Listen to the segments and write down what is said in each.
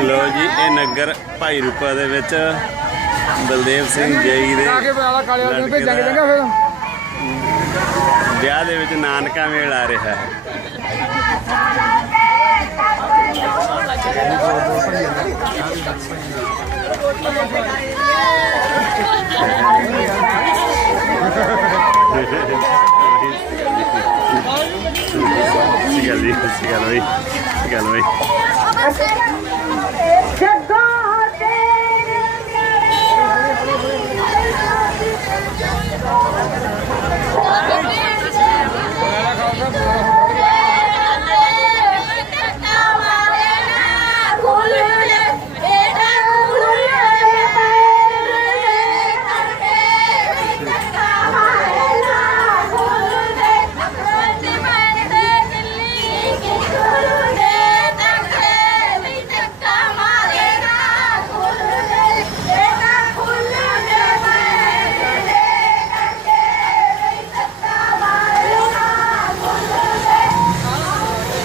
ਲੋ ਜੀ ਇਹ ਨਗਰ ਭਾਈ ਰੂਪਾ ਦੇ ਵਿੱਚ ਬਲਦੇਵ ਸਿੰਘ ਜਈ ਦੇ ਵਿਆਹ ਦੇ ਵਿੱਚ ਨਾਨਕਾ ਮੇਲ ਆ ਰਿਹਾ ਹੈ। ਸਹੀ ਗੱਲ ਜੀ ਸਹੀ ਗੱਲ ਬਈ ਸਹੀ ਗੱਲ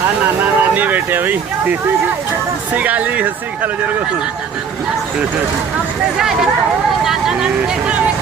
ਆ ਨਾ ਨਾਨੀ ਬੈਠੇ ਆ ਬਈ। ਸੀ ਗਾਲ ਜੀ, ਸਸੀ ਗਾਲ ਜਰੂਰ ਆਪਣੇ ਜਾ ਜਾ। ਨਾਨਾ ਨਾਨੀ ਦੇਖੋ